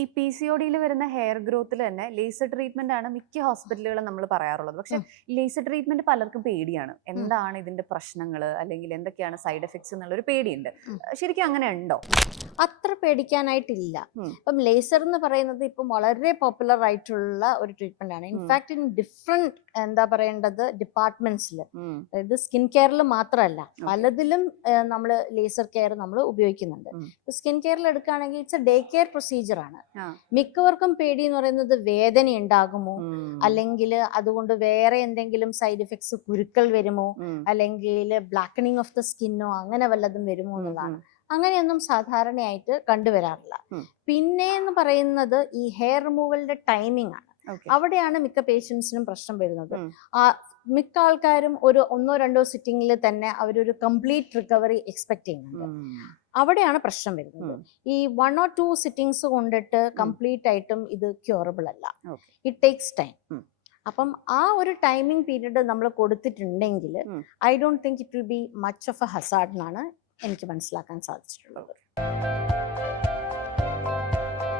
ഈ P C O ഡിയിൽ വരുന്ന ഹെയർ ഗ്രോത്തിൽ തന്നെ ലേസർ ട്രീറ്റ്മെന്റ് ആണ് മിക്ക ഹോസ്പിറ്റലുകളും നമ്മൾ പറയാറുള്ളത്. പക്ഷെ ലേസർ ട്രീറ്റ്മെന്റ് പലർക്കും പേടിയാണ്. എന്താണ് ഇതിന്റെ പ്രശ്നങ്ങൾ അല്ലെങ്കിൽ എന്തൊക്കെയാണ് സൈഡ് എഫക്ട്സ് എന്നുള്ള ഒരു പേടിയുണ്ട് ശരിക്കും അങ്ങനെ ഉണ്ടോ? അത്ര പേടിക്കാനായിട്ടില്ല. ഇപ്പം ലേസർ എന്ന് പറയുന്നത് ഇപ്പം വളരെ പോപ്പുലർ ആയിട്ടുള്ള ഒരു ട്രീറ്റ്മെന്റ് ആണ്. ഇൻഫാക്ട് ഇൻ ഡിഫറെന്റ് എന്താ പറയേണ്ടത് ഡിപ്പാർട്ട്മെന്റ്സിൽ അതായത് ഇത് സ്കിൻ കെയറിൽ മാത്രമല്ല പലതിലും നമ്മൾ ലേസർ കെയർ നമ്മൾ ഉപയോഗിക്കുന്നുണ്ട്. സ്കിൻ കെയറിൽ എടുക്കുകയാണെങ്കിൽ it's a day care procedure ആണ്. മിക്കവർക്കും പേടി എന്ന് പറയുന്നത് വേദന ഉണ്ടാകുമോ? അല്ലെങ്കിൽ അതുകൊണ്ട് വേറെ എന്തെങ്കിലും സൈഡ് എഫക്ട്സ് കുരുക്കൾ വരുമോ? അല്ലെങ്കിൽ ബ്ലാക്കണിങ് ഓഫ് ദ സ്കിന്നോ അങ്ങനെ വല്ലതും വരുമോ എന്നുള്ളതാണ്. അങ്ങനെയൊന്നും സാധാരണയായിട്ട് കണ്ടുവരാറില്ല. പിന്നെ എന്ന് പറയുന്നത് ഈ ഹെയർ റിമൂവലിന്റെ ടൈമിംഗ് ആണ്. അവിടെയാണ് മിക്ക പേഷ്യൻസിനും പ്രശ്നം വരുന്നത്. ആ മിക്ക ആൾക്കാരും ഒരു ഒന്നോ രണ്ടോ സിറ്റിംഗിൽ തന്നെ അവരൊരു കംപ്ലീറ്റ് റിക്കവറി എക്സ്പെക്ട് ചെയ്യുന്നുണ്ട്. അവിടെയാണ് പ്രശ്നം വരുന്നത്. ഈ വൺ ഓർ ടു സിറ്റിങ്സ് കൊണ്ടിട്ട് കംപ്ലീറ്റ് ആയിട്ടും ഇത് ക്യൂറബിൾ അല്ല. ഇറ്റ് ടേക്സ് ടൈം അപ്പം ആ ഒരു ടൈമിംഗ് പീരീഡ് നമ്മൾ കൊടുത്തിട്ടുണ്ടെങ്കിൽ I don't think it will be much of a hazard എന്നാണ് എനിക്ക് മനസ്സിലാക്കാൻ സാധിച്ചിട്ടുള്ളത്.